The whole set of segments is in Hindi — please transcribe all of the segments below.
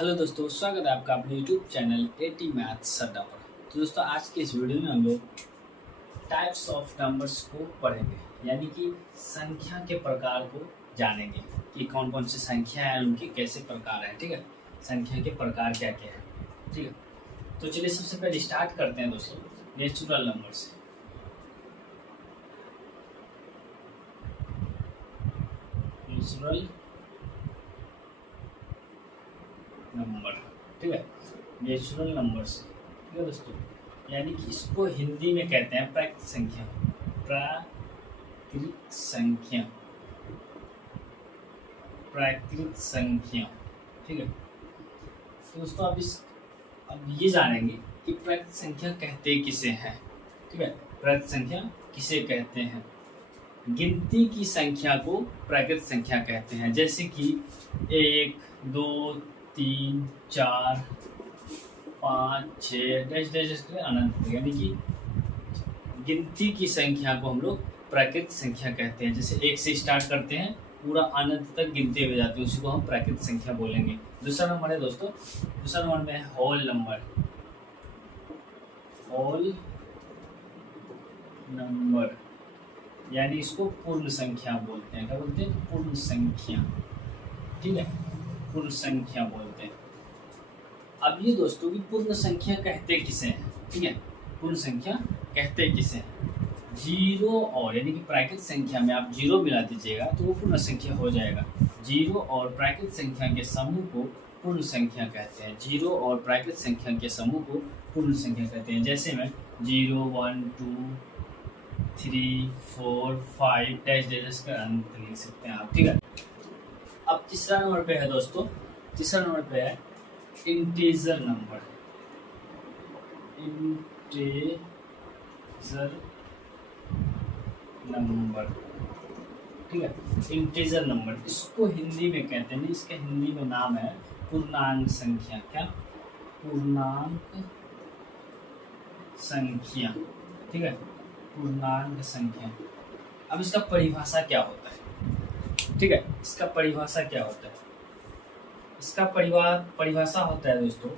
हेलो दोस्तों, स्वागत है आपका अपने यूट्यूब चैनल एटी मैथ्स अड्डा पर। तो दोस्तों, आज के इस वीडियो में हम लोग टाइप्स ऑफ नंबर्स को पढ़ेंगे, यानी कि संख्या के प्रकार को जानेंगे कि कौन कौन सी संख्या है, उनके कैसे प्रकार हैं। ठीक है, संख्या के प्रकार क्या क्या है। ठीक है, तो चलिए सबसे पहले स्टार्ट करते हैं दोस्तों नेचुरल नंबर से। नेचुरल नंबर, ठीक है, नेचुरल नंबर से। ठीक है दोस्तों, यानी कि इसको हिंदी में कहते हैं प्राकृतिक संख्या। प्राकृतिक संख्या, प्राकृतिक संख्या। ठीक है, तो दोस्तों अब ये जानेंगे कि प्राकृतिक संख्या कहते किसे हैं। ठीक है, प्राकृतिक संख्या किसे कहते हैं। गिनती की संख्या को प्राकृतिक संख्या कहते हैं, जैसे कि 1, 2, 3, 4, 5, 6 डैश डैश अनंत, यानी कि गिनती की संख्या को हम लोग प्राकृतिक संख्या कहते हैं। जैसे 1 से स्टार्ट करते हैं, पूरा अनंत तक गिनते हुए जाते हैं, उसी को हम प्राकृतिक संख्या बोलेंगे। दूसरा नंबर है दोस्तों, दूसरा नंबर में है होल नंबर। होल नंबर यानी इसको पूर्ण संख्या बोलते हैं। क्या बोलते हैं? पूर्ण संख्या। ठीक है, पूर्ण संख्या बोलते हैं। अब ये दोस्तों की पूर्ण संख्या कहते किसे हैं। ठीक है, पूर्ण संख्या कहते किसे हैं। जीरो और, यानी कि प्राकृतिक संख्या में आप जीरो मिला दीजिएगा तो वो पूर्ण संख्या हो जाएगा। जीरो और प्राकृतिक संख्या के समूह को पूर्ण संख्या कहते हैं। जीरो और प्राकृतिक संख्या के समूह को पूर्ण संख्या कहते हैं। जैसे में 0, 1, 2, 3, 4, 5 डैश डैश का अंत लिख सकते हैं आप। ठीक है, अब तीसरा नंबर पे है दोस्तों, तीसरा नंबर पे है इंटीजर नंबर। इंटीजर नंबर, ठीक है, इंटीजर नंबर इसको हिंदी में कहते हैं, इसका हिंदी में नाम है पूर्णांक संख्या। क्या? पूर्णांक संख्या। ठीक है, पूर्णांक संख्या। अब इसका परिभाषा क्या होता है? ठीक है, इसका परिभाषा क्या होता है? इसका परिभाषा होता है दोस्तों,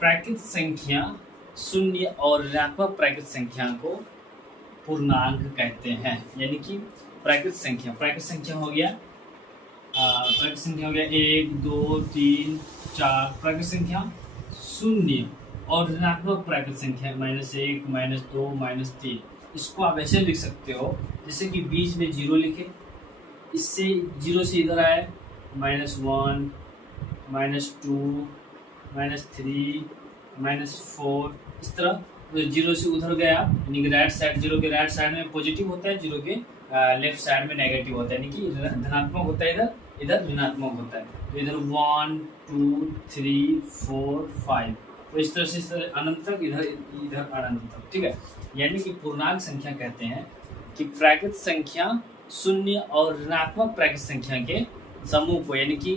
प्राकृतिक संख्या शून्य और ऋणात्मक प्राकृतिक संख्या को पूर्णांक कहते हैं। यानी कि प्राकृतिक संख्या हो गया, प्राकृतिक संख्या हो गया 1, 2, 3, 4। प्राकृतिक संख्या शून्य और ऋणात्मक प्राकृतिक संख्या -1, -2, -3। इसको आप ऐसे लिख सकते हो जैसे कि बीच में 0 लिखे, इससे 0 से इधर आए -1, -2, -3, -4, इस तरह 0 से उधर गया, यानी कि राइट साइड, 0 के राइट साइड में पॉजिटिव होता है, 0 के लेफ्ट साइड में नेगेटिव होता है, यानी कि धनात्मक होता है इधर, इधर ऋणात्मक होता है। तो इधर 1, 2, 3, 4, 5, तो इस तरह से अनंत तक, इधर इधर अनंत तक। ठीक है, यानी कि पूर्णांक संख्या कहते हैं कि प्राकृतिक संख्या शून्य और ऋणात्मक प्राकृतिक संख्या के समूह को, यानी कि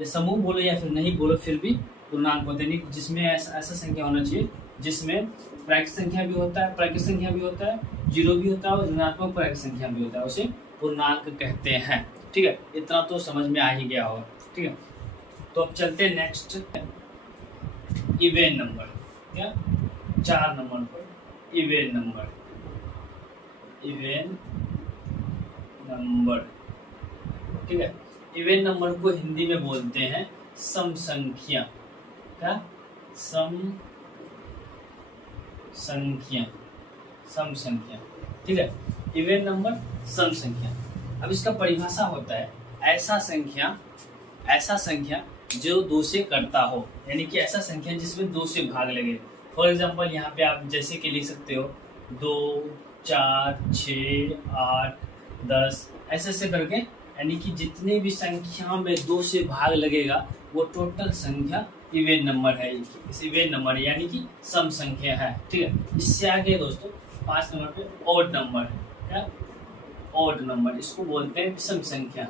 ये समूह बोलो या फिर नहीं बोलो, फिर भी पूर्णांक होते हैं, जिसमें ऐसा संख्या होना चाहिए जिसमें प्राकृतिक संख्या भी होता है, प्राकृतिक संख्या भी होता है, जीरो भी होता है और ऋणात्मक प्राकृतिक संख्या भी होता है, उसे पूर्णांक कहते हैं। ठीक है, इतना तो समझ में आ ही गया होगा। ठीक है, तो अब चलते हैं नेक्स्ट, इवेन नंबर। क्या? 4 नंबर पर इवेन नंबर। इवेन नंबर, ठीक है, इवेन नंबर को हिंदी में बोलते हैं सम संख्या। क्या? सम संख्या, सम संख्या। ठीक है, इवेन नंबर सम संख्या। अब इसका परिभाषा होता है ऐसा संख्या जो 2 से करता हो, यानी कि ऐसा संख्या जिसमें 2 से भाग लगे। फॉर एग्जांपल यहाँ पे आप जैसे कि लिख सकते हो 2, 4, 6, 8, 10, ऐसे करके, यानी कि जितने भी संख्या में 2 से भाग लगेगा वो टोटल संख्या इवेन नंबर है। इस इवेन नंबर यानी कि सम संख्या है। ठीक है, इससे आगे दोस्तों 5 नंबर पे ऑड नंबर है। क्या? ऑड नंबर, इसको बोलते हैं विषम संख्या।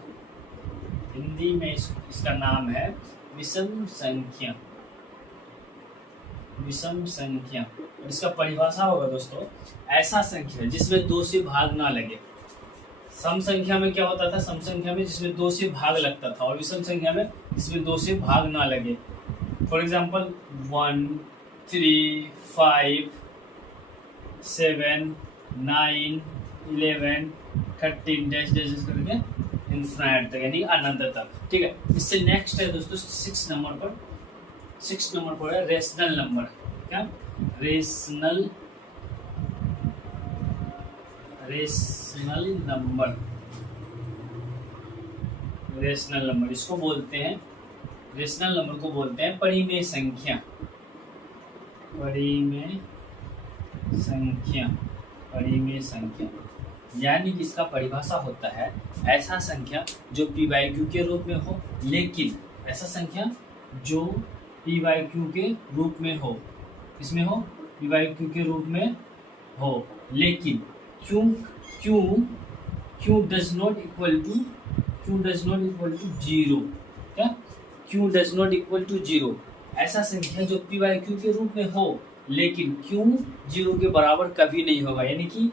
हिंदी में इसका नाम है विषम संख्या। विषम संख्या, इसका परिभाषा होगा दोस्तों, ऐसा संख्या जिसमें 2 से भाग ना लगे। सम संख्या में क्या होता था, सम संख्या में जिसमें 2 से भाग लगता था, और विषम संख्या में जिसमें 2 से भाग ना लगे। फॉर एग्जाम्पल 1, 3, 5, 7, 9, 11, 13 डैश डैश करके इन्फिनिट तक, यानी अनंत तक। ठीक है, इससे नेक्स्ट है दोस्तों 6 नंबर पर है रेशनल नंबर। क्या? रेशनल नंबर इसको बोलते हैं, रेशनल नंबर को बोलते हैं परिमेय संख्या। यानी कि इसका परिभाषा होता है ऐसा संख्या जो p/q के रूप में हो, लेकिन ऐसा संख्या जो p/q के रूप में हो, इसमें हो p/q के रूप में हो, लेकिन q does not equal to 0। क्या? q does not equal to 0, ऐसा संख्या जो p/q के रूप में हो लेकिन q 0 के बराबर कभी नहीं होगा, यानी कि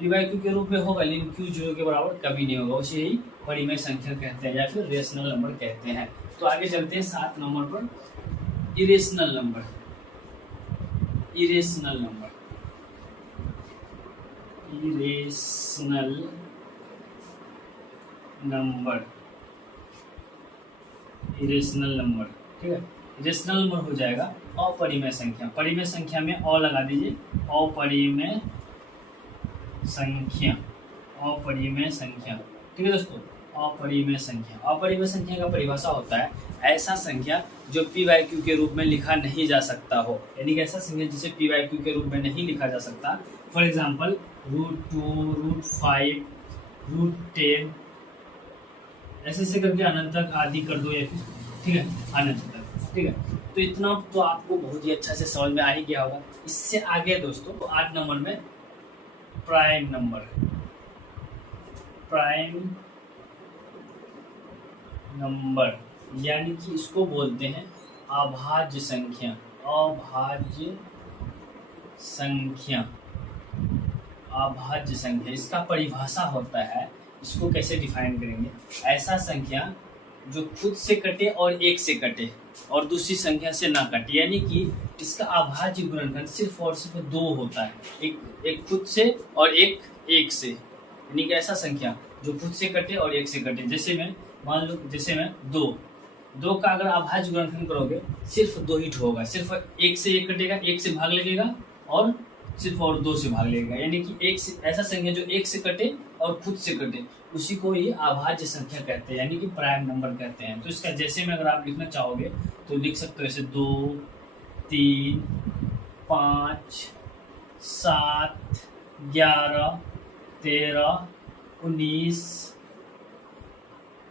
p/q के रूप में होगा लेकिन q 0 के बराबर कभी नहीं होगा, उसे ही परिमेय संख्या कहते हैं या फिर रेशनल नंबर कहते हैं। तो आगे चलते हैं 7 नंबर पर, इरेशनल नंबर। ठीक है, इरेशनल नंबर हो जाएगा अपरिमेय संख्या। परिमेय संख्या में अ लगा दीजिए, अपरिमेय संख्या। ठीक है दोस्तों, अपरिमेय संख्या का परिभाषा होता है ऐसा संख्या जो p/q के रूप में लिखा नहीं जा सकता हो, यानी कि ऐसा संख्या जिसे p/q के रूप में नहीं लिखा जा सकता। फॉर एग्जाम्पल √2, √5, √10, ऐसे करके अनंत तक आदि कर दो, या फिर ठीक है अनंत तक। ठीक है, तो इतना तो आपको बहुत ही अच्छा से समझ में आ ही गया होगा। इससे आगे दोस्तों 8 नंबर में प्राइम नंबर, यानी कि इसको बोलते हैं अभाज्य संख्या। इसका परिभाषा होता है, इसको कैसे डिफाइन करेंगे, ऐसा संख्या जो खुद से कटे और एक से कटे और दूसरी संख्या से ना कटे, यानी कि इसका अभाज्य गुणनखंड सिर्फ और सिर्फ 2 होता है, एक खुद से और एक से, यानी कि ऐसा संख्या जो खुद से कटे और एक से कटे। जैसे मैं मान लो, जैसे मैं 2 का अगर अभाज्य गुणनखंड करोगे सिर्फ 2 ही होगा, सिर्फ एक से एक कटेगा, एक से भाग लगेगा और सिर्फ और 2 से भाग लगेगा, यानी कि एक से ऐसा संख्या जो एक से कटे और खुद से कटे, उसी को ही अभाज्य संख्या कहते हैं, यानी कि प्राइम नंबर कहते हैं। तो इसका जैसे में अगर आप लिखना चाहोगे तो लिख सकते हो ऐसे 2, 3, 5, 7, 11, 13, 19,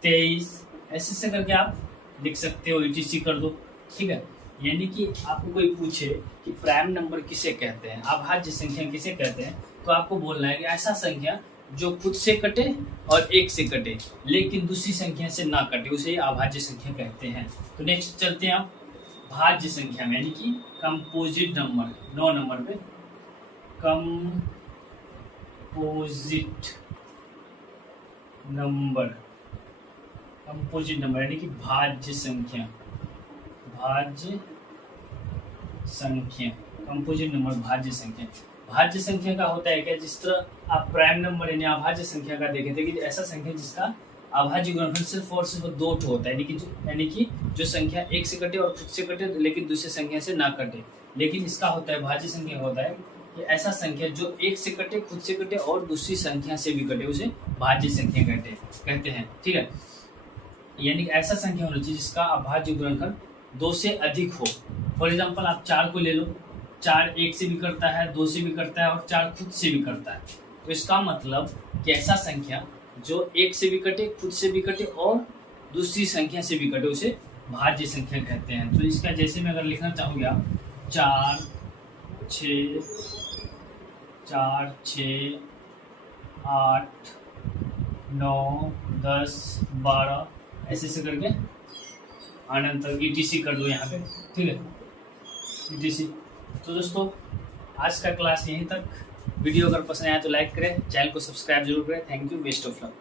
23, ऐसे करके आप लिख सकते हो, etc कर दो। ठीक है, यानी कि आपको कोई पूछे कि प्राइम नंबर किसे कहते हैं, अभाज्य संख्या किसे कहते हैं, तो आपको बोलना है कि ऐसा संख्या जो खुद से कटे और एक से कटे लेकिन दूसरी संख्या से ना कटे, उसे अभाज्य संख्या कहते हैं। तो नेक्स्ट चलते हैं आप भाज्य संख्या में, यानी कि कंपोजिट नंबर। 9 नंबर पे कंपोजिट नंबर यानी कि भाज्य संख्या। कंपोजिट नंबर भाज्य संख्या। भाज्य संख्या का होता है क्या, जिस तरह आप प्राइम नंबर यानी अभाज्य संख्या का देखे थे कि ऐसा संख्या जिसका अभाज्य गुणनखंड सिर्फ और सिर्फ 2 होता है, यानी कि जो संख्या एक से कटे और खुद से कटे लेकिन दूसरी संख्या से ना कटे। लेकिन इसका होता है भाज्य संख्या होता है कि ऐसा संख्या जो एक से कटे, खुद से कटे और दूसरी संख्या से भी कटे, उसे भाज्य संख्या कहते हैं। ठीक है, यानी कि ऐसा संख्या होना चाहिए जिसका अभाज्य गुणनखंड 2 से अधिक हो। फॉर एग्जाम्पल आप 4 को ले लो, 4 एक से भी करता है, 2 से भी करता है और 4 खुद से भी करता है। तो इसका मतलब कि ऐसा संख्या जो एक से भी कटे, खुद से भी कटे और दूसरी संख्या से भी कटे, उसे भाज्य संख्या कहते हैं। तो इसका जैसे मैं अगर लिखना चाहूँगी आप 4, 6, 8, 9, 10, 12 ऐसे करके अनंत तक etc कर दो यहाँ पे। ठीक है, etc। तो दोस्तों आज का क्लास यहीं तक। वीडियो अगर पसंद आया तो लाइक करें, चैनल को सब्सक्राइब जरूर करें। Thank you, best of luck.